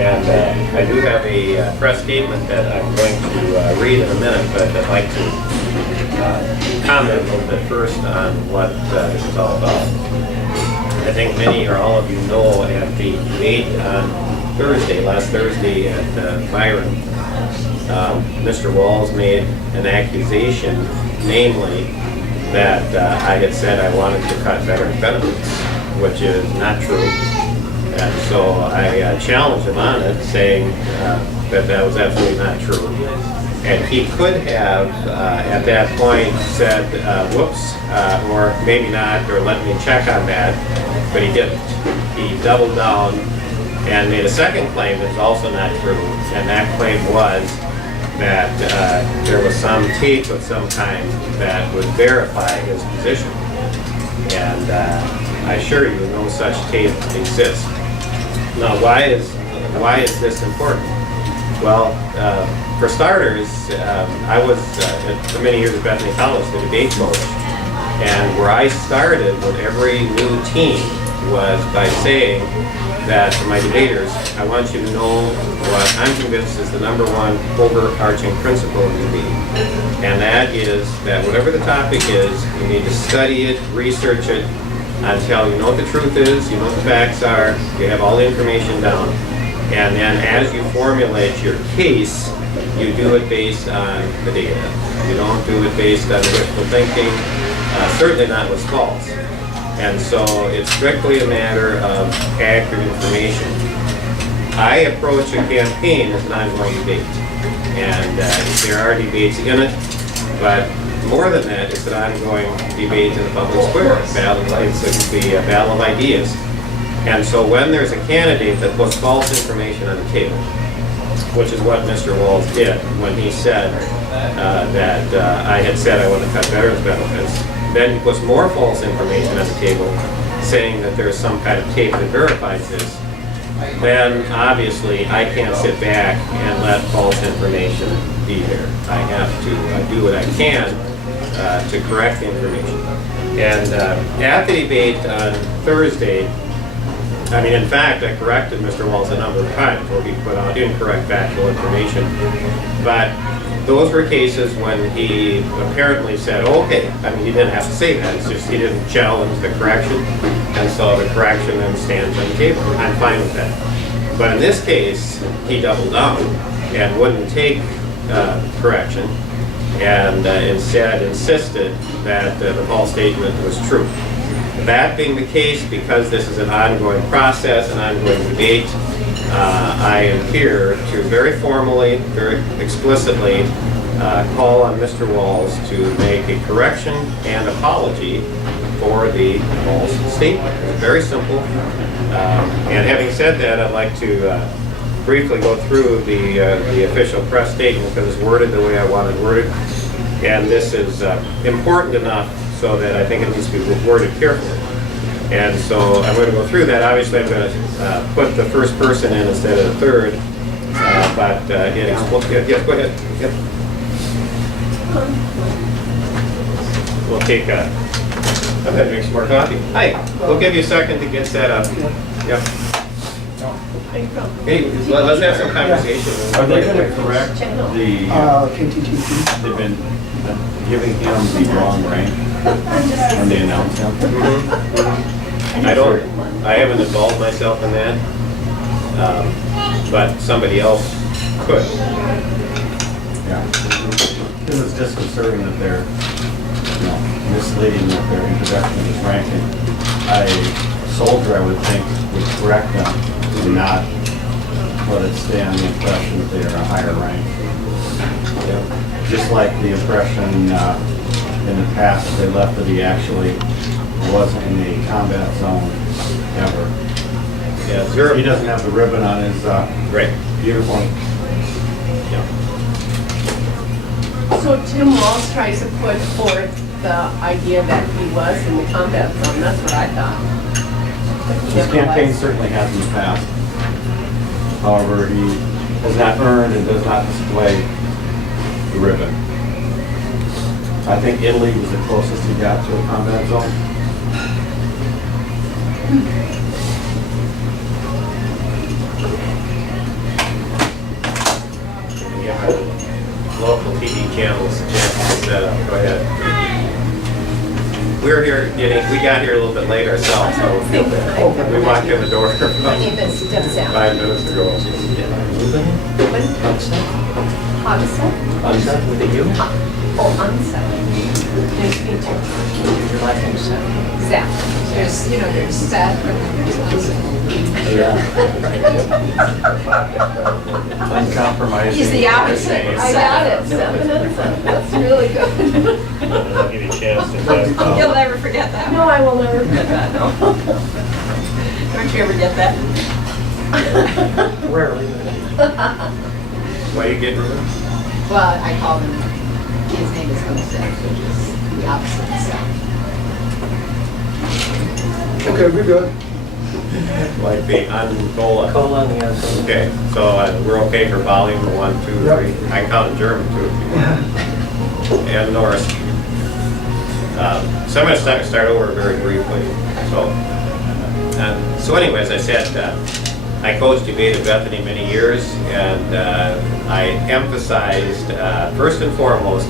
And I do have a press statement that I'm going to read in a minute, but I'd like to comment a little bit first on what this is all about. I think many or all of you know at the debate on last Thursday at Byron, Mr. Walls made an accusation, namely that I had said I wanted to cut veteran benefits, which is not true. And so I challenged him on it, saying that was absolutely not true. And he could have, at that point, said, whoops, or maybe not, or let me check on that, but he didn't. He doubled down and made a second claim that was also not true, and that claim was that there was some tape of some kind that would verify his position. And I assure you, no such tape exists. Now, why is this important? Well, for starters, I was for many years at Bethany College the debate coach, and where I started with every new team was by saying that to my debaters, I want you to know what I'm convinced is the #1 overarching principle in debate, and that is that whatever the topic is, you need to study it, research it, until you know what the truth is, you know what the facts are, you have all the information down. And then as you formulate your case, you do it based on the data. You don't do it based on wishful thinking, certainly not what's false. And so it's strictly a matter of accurate information. I approach a campaign as an ongoing debate. And there are debates in it, but more than that, it's an ongoing debate in the public square. It's a battle of ideas. And so when there's a candidate that puts false information on the table, which is what Mr. Walls did when he said that I had said I wanted to cut veterans benefits, then he puts more false information on the table, saying that there's some kind of tape that verifies this, then obviously I can't sit back and let false information be there. I have to do what I can to correct the information. And at the debate on Thursday, I mean, in fact, I corrected Mr. Walls a number of times where he put out incorrect factual information. But those were cases when he apparently said, okay, I mean, he didn't have to say that, it's just he didn't challenge the correction, and so the correction then stands on the table. I'm fine with that. But in this case, he doubled down and wouldn't take correction, and instead insisted that the false statement was true. That being the case, because this is an ongoing process, an ongoing debate, I am here to very formally, very explicitly call on Mr. Walls to make a correction and apology for the false statement. It's very simple. And having said that, I'd like to briefly go through the official press statement because it's worded the way I want it worded. And this is important enough so that I think it needs to be worded carefully. And so I'm going to go through that. Obviously, I'm going to put the first person in instead of the third. But yes, go ahead. Yep. We'll take I'm going to drink some more coffee. Hi. We'll give you a second to get set up. Yep. Hey, let's have some conversation. Are they going to correct the KTTP? They've been giving him the wrong rank when they announced him. I haven't involved myself in that, but somebody else could. Yeah. Because it's disconcerting that they're, misleading with their introduction of this ranking. A soldier, I would think, would correct them and not let it stay on the impression that they are a higher rank. Yeah. Just like the impression in the past they left that he actually wasn't in a combat zone ever. Yeah, he doesn't have the ribbon on his uniform. Yeah. So Tim Walls tries to put forth the idea that he was in the combat zone. That's what I thought. His campaign certainly has in the past. However, he has not earned and does not display the ribbon. I think Italy was the closest he got to a combat zone. set up. Go ahead. We got here a little bit late ourselves, so we walked in the door My name is Deb Sam. 5 minutes ago. Hogset? Unset with a U? Oh, Unset. Nice to meet you. Your last name is Seth? Zach. There's, there's Seth, and then there's Unset. Yeah. Uncompromising. He's the opposite. I got it. Seven Unset. That's really good. I'll give you a chance to You'll never forget that. No, I will never forget that, no. Don't you ever get that? Rarely. Why are you getting rid of it? Well, I called him, his name is Unset, which is the opposite of Seth. Okay, we're good. Like the Angola. Colon, yes. Okay, so we're okay for volume 1, 2, 3. I can count in German too if you want. And Norse. So I'm going to start over very briefly. So anyways, I said I coached debate at Bethany many years, and I emphasized first and foremost,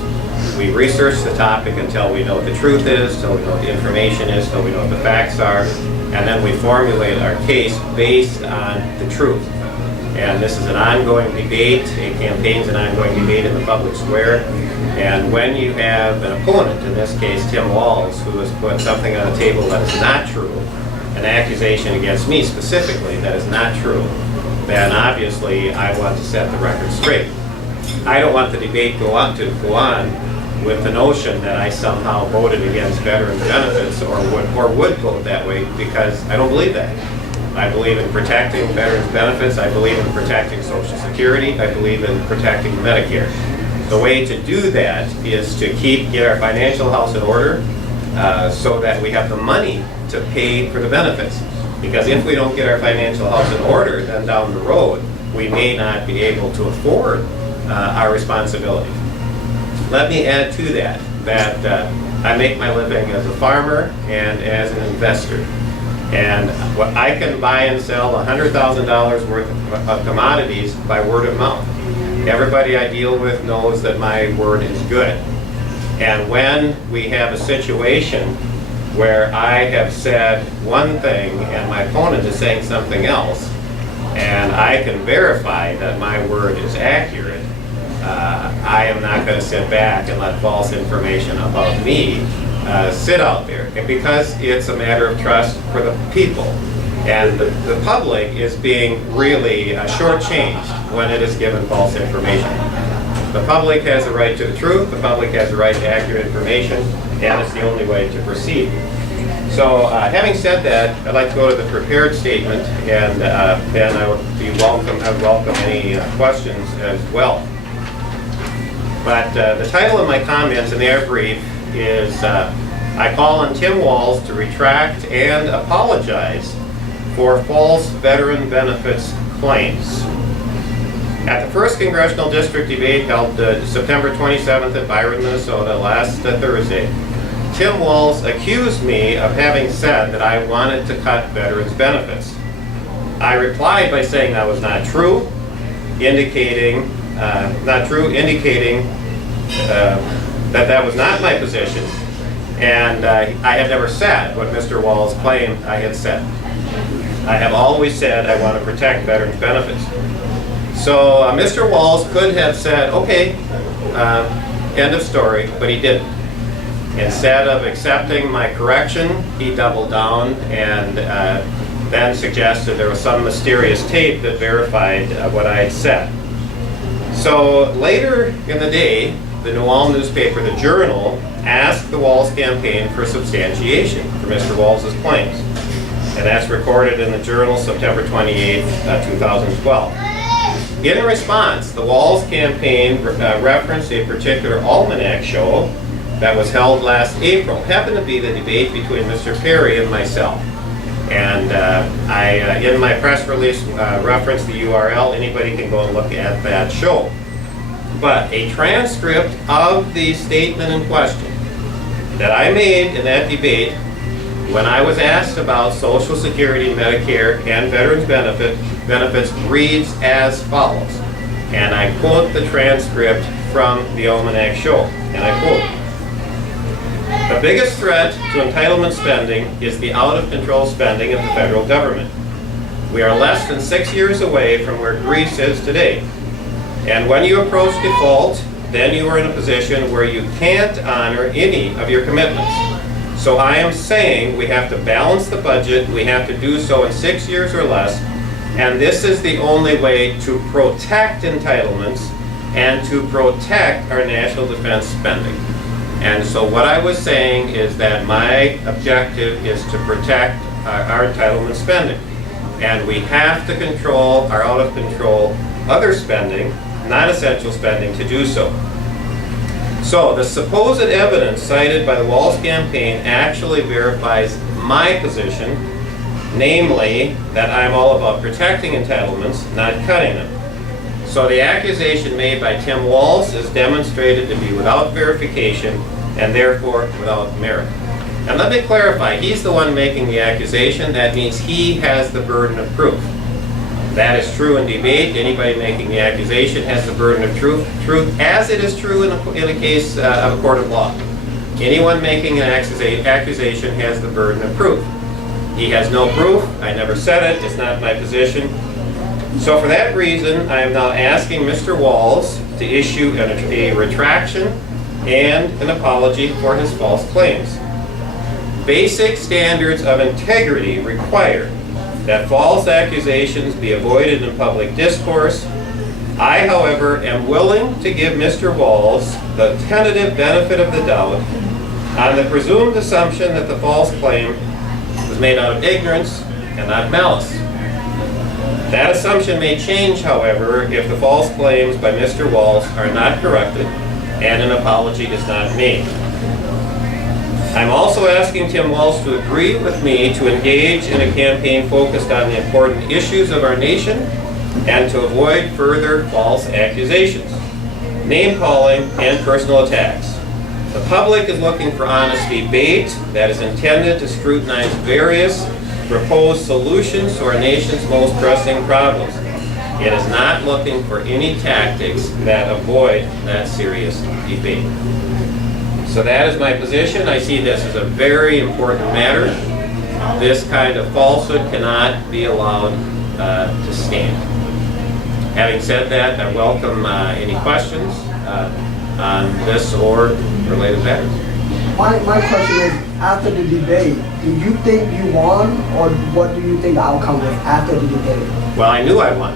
we research the topic until we know what the truth is, till we know what the information is, till we know what the facts are, and then we formulate our case based on the truth. And this is an ongoing debate. A campaign's an ongoing debate in the public square. And when you have an opponent, in this case Tim Walz, who has put something on the table that is not true, an accusation against me specifically that is not true, then obviously I want to set the record straight. I don't want the debate to go on with the notion that I somehow voted against veterans benefits or would vote that way, because I don't believe that. I believe in protecting veterans benefits. I believe in protecting Social Security. I believe in protecting Medicare. The way to do that is to get our financial house in order so that we have the money to pay for the benefits. Because if we don't get our financial house in order, then down the road, we may not be able to afford our responsibilities. Let me add to that I make my living as a farmer and as an investor. And what I can buy and sell $100,000 worth of commodities by word of mouth. Everybody I deal with knows that my word is good. And when we have a situation where I have said one thing and my opponent is saying something else, and I can verify that my word is accurate, I am not going to sit back and let false information about me sit out there, because it's a matter of trust for the people. And the public is being really shortchanged when it is given false information. The public has a right to the truth, the public has a right to accurate information, and it's the only way to proceed. So having said that, I'd like to go to the prepared statement, and then I would welcome any questions as well. But the title of my comments, and they are brief, is I call on Tim Walz to retract and apologize for false veteran benefits claims. At the first Congressional District debate held September 27th at Byron, Minnesota, last Thursday, Tim Walz accused me of having said that I wanted to cut veterans benefits. I replied by saying that was not true, indicating that that was not my position, and I have never said what Mr. Walz claimed I had said. I have always said I want to protect veterans benefits. So Mr. Walz could have said, okay, end of story, but he didn't. Instead of accepting my correction, he doubled down and then suggested there was some mysterious tape that verified what I had said. So later in the day, the New Ulm newspaper, The Journal, asked the Walz campaign for substantiation for Mr. Walz's claims. And that's recorded in the Journal September 28, 2012. In response, the Walz campaign referenced a particular almanac show that was held last April. It happened to be the debate between Mr. Perry and myself. And I, in my press release, referenced the URL. Anybody can go and look at that show. But a transcript of the statement in question that I made in that debate when I was asked about Social Security, Medicare, and veterans benefits reads as follows. And I quote the transcript from the Almanac Show. And I quote, The biggest threat to entitlement spending is the out-of-control spending of the federal government. We are less than 6 years away from where Greece is today. And when you approach default, then you are in a position where you can't honor any of your commitments. So I am saying we have to balance the budget, we have to do so in 6 years or less, and this is the only way to protect entitlements and to protect our national defense spending. And so what I was saying is that my objective is to protect our entitlement spending. And we have to control our out-of-control other spending, non-essential spending, to do so. So the supposed evidence cited by the Walz campaign actually verifies my position, namely that I'm all about protecting entitlements, not cutting them. So the accusation made by Tim Walz is demonstrated to be without verification and therefore without merit. And let me clarify, he's the one making the accusation. That means he has the burden of proof. That is true in debate. Anybody making the accusation has the burden of truth, as it is true in a case of a court of law. Anyone making an accusation has the burden of proof. He has no proof. I never said it. It's not my position. So for that reason, I am now asking Mr. Walz to issue a retraction and an apology for his false claims. Basic standards of integrity require that false accusations be avoided in public discourse. I, however, am willing to give Mr. Walz the tentative benefit of the doubt on the presumed assumption that the false claim was made out of ignorance and not malice. That assumption may change, however, if the false claims by Mr. Walz are not corrected and an apology is not made. I'm also asking Tim Walz to agree with me to engage in a campaign focused on the important issues of our nation and to avoid further false accusations, name-calling, and personal attacks. The public is looking for honest debate that is intended to scrutinize various proposed solutions to our nation's most pressing problems. It is not looking for any tactics that avoid that serious debate. So that is my position. I see this as a very important matter. This kind of falsehood cannot be allowed to stand. Having said that, I welcome any questions on this or related matters. My question is, after the debate, do you think you won, or what do you think the outcome was after the debate? Well, I knew I won.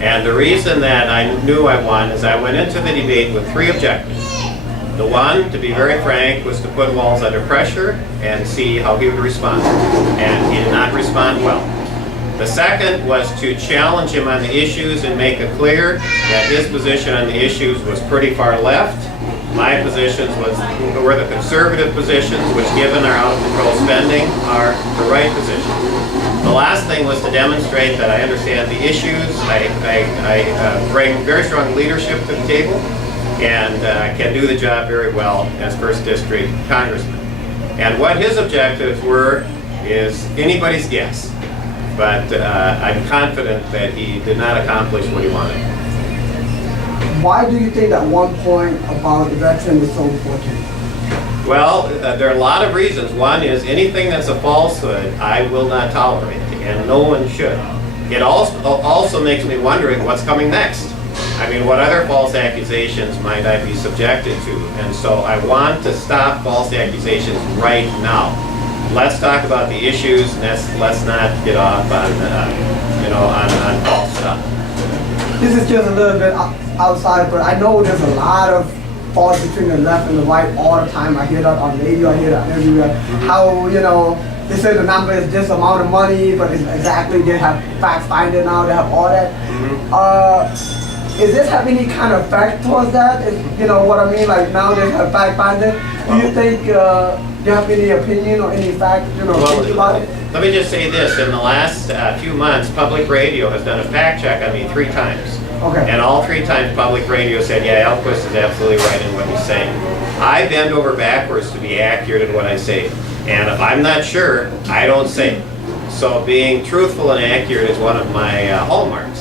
And the reason that I knew I won is I went into the debate with 3 objectives. The one, to be very frank, was to put Walz under pressure and see how he would respond. And he did not respond well. The second was to challenge him on the issues and make it clear that his position on the issues was pretty far left. My positions were the conservative positions, which given our out-of-control spending are the right positions. The last thing was to demonstrate that I understand the issues. I bring very strong leadership to the table and can do the job very well as 1st District Congressman. And what his objectives were is anybody's guess. But I'm confident that he did not accomplish what he wanted. Why do you think that one point about the veteran is so important? Well, there are a lot of reasons. One is anything that's a falsehood, I will not tolerate, and no one should. It also makes me wondering what's coming next. I mean, what other false accusations might I be subjected to? And so I want to stop false accusations right now. Let's talk about the issues, and let's not get off on, on false stuff. This is just a little bit outside, but I know there's a lot of false between the left and the right all the time. I hear that on radio, I hear that everywhere. How, they say the number is this amount of money, but it's exactly, they have fact finder now, they have all that. Is this have any kind of fact towards that? You know what I mean? Like now they have fact finder. Do you think you have any opinion or any fact, think about it? Let me just say this. In the last few months, Public Radio has done a fact check on me 3 times. Okay. And all 3 times Public Radio said, yeah, Al Quist is absolutely right in what he's saying. I bend over backwards to be accurate in what I say. And if I'm not sure, I don't say it. So being truthful and accurate is one of my hallmarks.